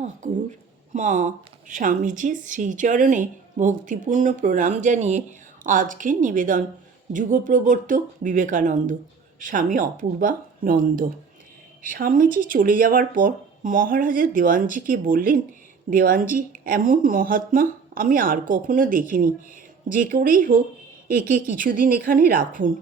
ঠাকুর মা স্বামীজির শ্রীচরণে ভক্তিপূর্ণ প্রণাম জানিয়ে আজকের নিবেদন যুগপ্রবর্তক বিবেকানন্দ স্বামী অপূর্বানন্দ। স্বামীজি চলে যাওয়ার পর মহারাজা দেওয়ানজিকে বললেন, দেওয়ানজি, এমন মহাত্মা আমি আর কখনো দেখিনি। যে করেই হোক একে কিছুদিন এখানে রাখুন।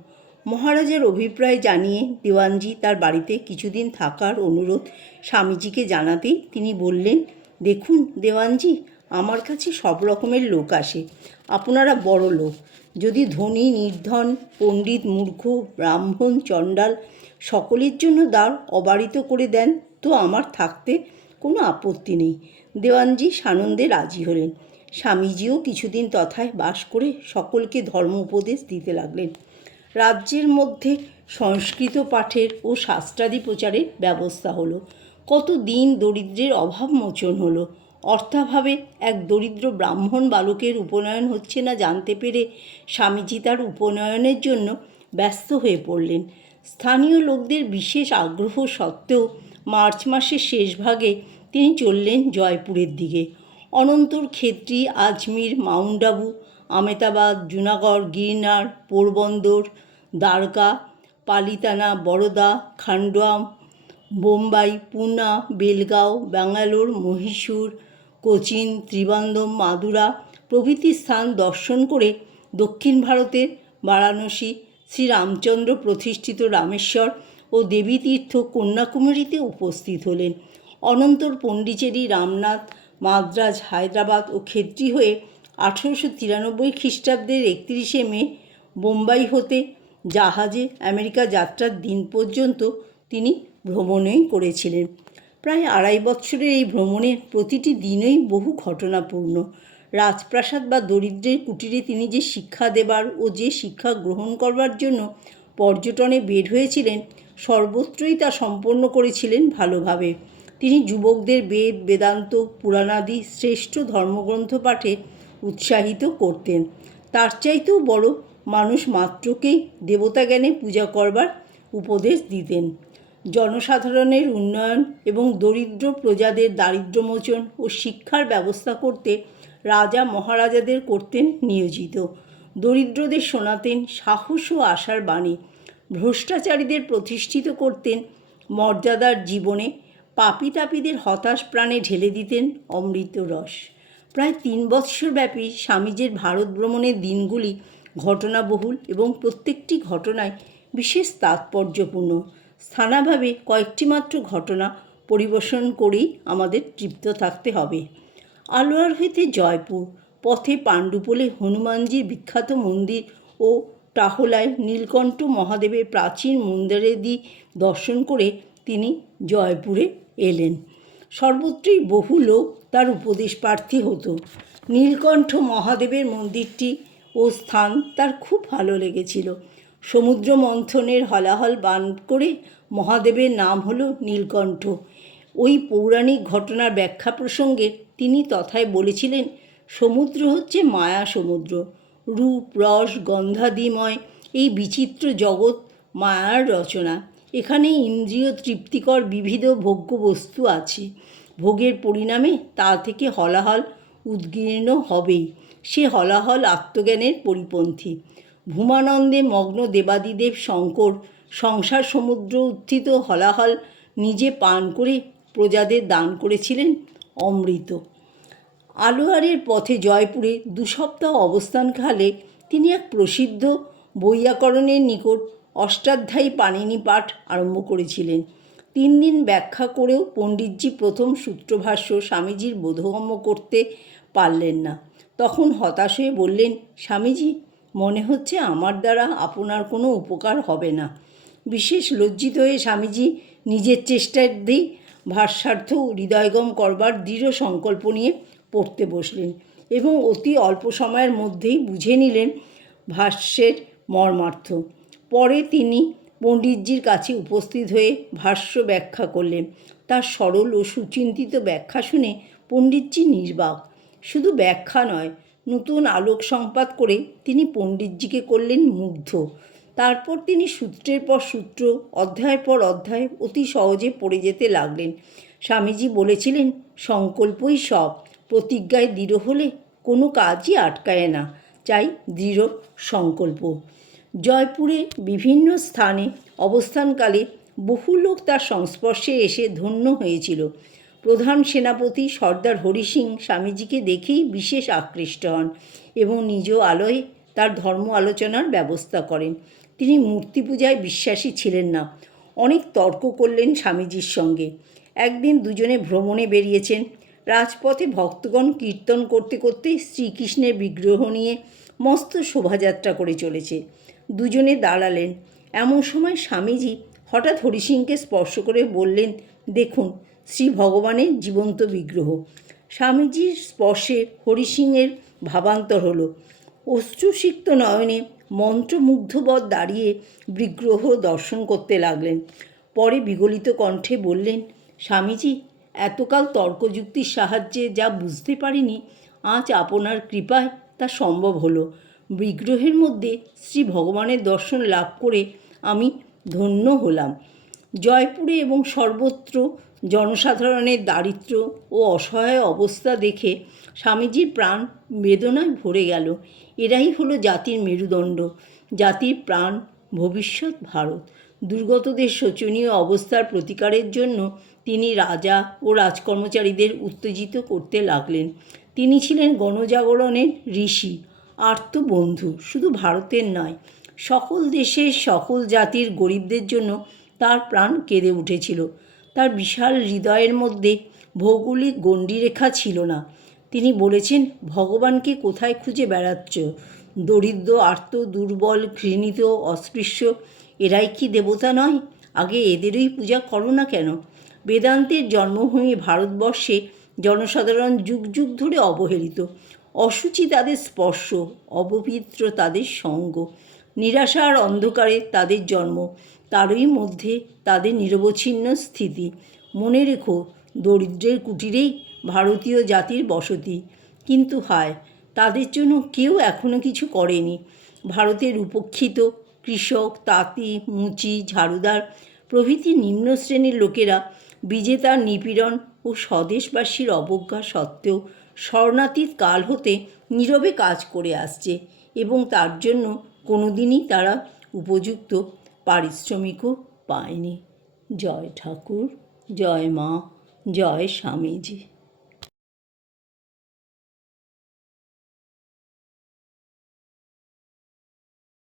মহারাজার অভিপ্রায় জানিয়ে দেওয়ানজি তার বাড়িতে কিছুদিন থাকার অনুরোধ স্বামীজিকে জানাতেই তিনি বললেন, দেখুন দেওয়ানজি, আমার কাছে সব রকমের লোক আসে। আপনারা বড় লোক, যদি ধনী নির্ধন, পণ্ডিত মূর্খ, ব্রাহ্মণ চণ্ডাল সকলের জন্য দ্বার অবারিত করে দেন তো আমার থাকতে কোনো আপত্তি নেই। দেওয়ানজি সানন্দে রাজি হলেন। স্বামীজিও কিছুদিন তথায় বাস করে সকলকে ধর্ম উপদেশ দিতে লাগলেন। রাজ্যের মধ্যে সংস্কৃত পাঠের ও শাস্ত্রাদি প্রচারের ব্যবস্থা হলো। কত দিন দরিদ্রের অভাব মোচন হলো। অর্থাভাবে এক দরিদ্র ব্রাহ্মণ বালকের উপনয়ন হচ্ছে না জানতে পেরে স্বামীজি তার উপনয়নের জন্য ব্যস্ত হয়ে পড়লেন। স্থানীয় লোকদের বিশেষ আগ্রহ সত্ত্বেও মার্চ মাসের শেষ ভাগে তিনি চললেন জয়পুরের দিকে। অনন্তর খেত্রী, আজমির, মাউন্ট আবু, আমেদাবাদ, জুনাগড়, গিরনার, পোরবন্দর, দ্বারকা, পালিতানা, বরোদা, খান্ডোয়া, বোম্বাই, পুনা, বেলগাঁও, ব্যাঙ্গালোর, মহীশূর, কোচিন, ত্রিবান্দম, মাদুরা প্রভৃতি স্থান দর্শন করে দক্ষিণ ভারতের বারাণসী, শ্রীরামচন্দ্র প্রতিষ্ঠিত রামেশ্বর ও দেবীতীর্থ কন্যাকুমারীতে উপস্থিত হলেন। অনন্তর পণ্ডিচেরি, রামনাথ, মাদ্রাজ, হায়দ্রাবাদ ও খেত্রী হয়ে 1893 খ্রিস্টাব্দের 31শে মে বোম্বাই হতে জাহাজে আমেরিকা যাত্রার দিন পর্যন্ত তিনি ভ্রমণই করেছিলেন। প্রায় 2.5 বৎসরের এই ভ্রমণের প্রতিটি দিনই বহু ঘটনাপূর্ণ। রাজপ্রাসাদ বা দরিদ্রের কুটিরে তিনি যে শিক্ষা দেবার ও যে শিক্ষা গ্রহণ করবার জন্য পর্যটনে বের হয়েছিলেন, সর্বত্রই তা সম্পন্ন করেছিলেন ভালোভাবে। তিনি যুবকদের বেদ, বেদান্ত, পুরাণাদি শ্রেষ্ঠ ধর্মগ্রন্থ পাঠে উৎসাহিত করতেন। তার চাইতেও বড়, মানুষ মাত্রকেই দেবতাজ্ঞানে পূজা করবার উপদেশ দিতেন। জনসাধারণের উন্নয়ন এবং দরিদ্র প্রজাদের দারিদ্র্যমোচন ও শিক্ষার ব্যবস্থা করতে রাজা মহারাজাদের করতেন নিয়োজিত। দরিদ্রদের শোনাতেন সাহস ও আশার বাণী। ভ্রষ্টাচারীদের প্রতিষ্ঠিত করতেন মর্যাদার জীবনে। পাপী তাপীদের হতাশ প্রাণে ঢেলে দিতেন অমৃত রস। প্রায় 3 বৎসরব্যাপী স্বামীজির ভারত ভ্রমণের দিনগুলি ঘটনাবহুল এবং প্রত্যেকটি ঘটনায় বিশেষ তাৎপর্যপূর্ণ। স্থানাভাবে কয়েকটি মাত্র ঘটনা পরিবেশন করেই আমাদের তৃপ্ত থাকতে হবে। আলোয়ার হইতে জয়পুর পথে পাণ্ডুপোলে হনুমানজির বিখ্যাত মন্দির ও টাহলায় নীলকণ্ঠ মহাদেবের প্রাচীন মন্দিরাদি দর্শন করে তিনি জয়পুরে এলেন। সর্বত্রই বহু লোক তার উপদেশ প্রার্থী হতো। নীলকণ্ঠ মহাদেবের মন্দিরটি ও স্থান তার খুব ভালো লেগেছিল। সমুদ্র মন্থনের হলাহল বান করে মহাদেবের নাম হলো নীলকণ্ঠ। ওই পৌরাণিক ঘটনার ব্যাখ্যা প্রসঙ্গে তিনি তথায় বলেছিলেন, সমুদ্র হচ্ছে মায়া সমুদ্র। রূপ, রস, গন্ধাদিময় এই বিচিত্র জগৎ মায়ার রচনা। এখানে ইন্দ্রিয় তৃপ্তিকর বিবিধ ভোগ্য বস্তু আছে। ভোগের পরিণামে তা থেকে হলাহল উদ্গীর্ণ হবেই। সে হলাহল আত্মজ্ঞানের পরিপন্থী। ভূমানন্দে মগ্ন দেবাদিদেব শঙ্কর সংসার সমুদ্র উত্থিত হলাহল নিজে পান করে প্রজাদের দান করেছিলেন অমৃত। আলোয়ারের পথে জয়পুরে 2 সপ্তাহ অবস্থানকালে তিনি এক প্রসিদ্ধ বৈয়াকরণের নিকট অষ্টাধ্যায়ী পাণিনি পাঠ আরম্ভ করেছিলেন। 3 দিন ব্যাখ্যা করেও পণ্ডিতজি প্রথম সূত্রভাষ্য স্বামীজির বোধগম্য করতে পারলেন না। তখন হতাশ হয়ে বললেন, স্বামীজি, মনে হচ্ছে আমার দ্বারা আপনার কোনো উপকার হবে না। বিশেষ লজ্জিত হয়ে স্বামীজি নিজের চেষ্টাতেই ভাষ্যার্থ হৃদয়ঙ্গম করবার দৃঢ় সংকল্প নিয়ে পড়তে বসলেন এবং অতি অল্প সময়ের মধ্যেই বুঝে নিলেন ভাষ্যের মর্মার্থ। পরে তিনি পণ্ডিতজির কাছে উপস্থিত হয়ে ভাষ্য ব্যাখ্যা করলেন। তার সরল ও সুচিন্তিত ব্যাখ্যা শুনে পণ্ডিতজি নির্বাক। শুধু ব্যাখ্যা নয়, নতুন আলোক সংপাত করে তিনি পণ্ডিতজিকে করলেন মুগ্ধ। তারপর তিনি সূত্রের পর সূত্র, অধ্যায়ের পর অধ্যায় অতি সহজে পড়ে যেতে লাগলেন। স্বামীজি বলেছিলেন, সংকল্পই সব, প্রতিজ্ঞায় দৃঢ় হলে কোনো কাজই আটকায় না, চাই দৃঢ় সংকল্প। জয়পুরে বিভিন্ন স্থানে অবস্থানকালে বহু লোক তার সংস্পর্শে এসে ধন্য হয়েছিল। প্রধান সেনাপতি সর্দার হরি সিং স্বামীজিকে দেখেই বিশেষ আকৃষ্ট হন এবং নিজ আলয়ে তার ধর্ম আলোচনার ব্যবস্থা করেন। তিনি মূর্তি পূজায় বিশ্বাসী ছিলেন না। অনেক তর্ক করলেন স্বামীজির সঙ্গে। একদিন দুজনে ভ্রমণে বেরিয়েছেন। রাজপথে ভক্তগণ কীর্তন করতে করতে শ্রীকৃষ্ণের বিগ্রহ নিয়ে মস্ত শোভাযাত্রা করে চলেছে। দুজনে দাঁড়ালেন। এমন সময় স্বামীজি হঠাৎ হরি সিংকে স্পর্শ করে বললেন, দেখুন, শ্রী ভগবানের জীবন্ত বিগ্রহ। স্বামীজির স্পর্শে হরি সিংয়ের ভাবান্তর হলো। অশ্রুসিক্ত নয়নে মন্ত্রমুগ্ধবৎ দাঁড়িয়ে বিগ্রহ দর্শন করতে লাগলেন। পরে বিগলিত কণ্ঠে বললেন, স্বামীজি, এতকাল তর্কযুক্তির সাহায্যে যা বুঝতে পারিনি, আজ আপনার কৃপায় তা সম্ভব হলো। বিগ্রহের মধ্যে শ্রী ভগবানের দর্শন লাভ করে আমি ধন্য হলাম। জয়পুরে এবং সর্বত্র জনসাধারণের দারিদ্র্য ও অসহায় অবস্থা দেখে স্বামীজির প্রাণ বেদনায় ভরে গেল। এরাই হলো জাতির মেরুদণ্ড, জাতির প্রাণ, ভবিষ্যৎ ভারত। দুর্গতদের শোচনীয় অবস্থার প্রতিকারের জন্য তিনি রাজা ও রাজকর্মচারীদের উত্তেজিত করতে লাগলেন। তিনি ছিলেন গণজাগরণের ঋষি, আর্তবন্ধু। শুধু ভারতের নয়, সকল দেশের সকল জাতির গরিবদের জন্য তার প্রাণ কেঁদে উঠেছিল। তার বিশাল হৃদয়ের মধ্যে ভৌগোলিক গণ্ডিরেখা ছিল না। তিনি বলেছেন, ভগবানকে কোথায় খুঁজে বেড়াচ্ছ? দরিদ্র, আর্ত, দুর্বল, ঘৃণিত, অস্পৃশ্য, এরাই কি দেবতা নয়? আগে এদেরই পূজা করো না কেন? বেদান্তের জন্মভূমি ভারতবর্ষে জনসাধারণ যুগ যুগ ধরে অবহেলিত। অশুচি তাদের স্পর্শ, অপবিত্র তাদের সঙ্গ, নিরাশার অন্ধকারে তাদের জন্ম, তারই মধ্যে তাদের নিরবচ্ছিন্ন স্থিতি। মনে রেখো, দরিদ্রের কুটিরেই ভারতীয় জাতির বসতি। কিন্তু হায়, তাদের জন্য কেউ এখনও কিছু করেনি। ভারতের উপেক্ষিত কৃষক, তাঁতি, মুচি, ঝাড়ুদার প্রভৃতি নিম্ন শ্রেণীর লোকেরা বিজেতার নিপীড়ন ও স্বদেশবাসীর অবজ্ঞা সত্ত্বেও স্বর্ণাতীত কাল হতে নীরবে কাজ করে আসছে এবং তার জন্য কোনোদিনই তারা উপযুক্ত পারিশ্রমিকও পায়নি। জয় ঠাকুর, জয় মা, জয় স্বামীজি।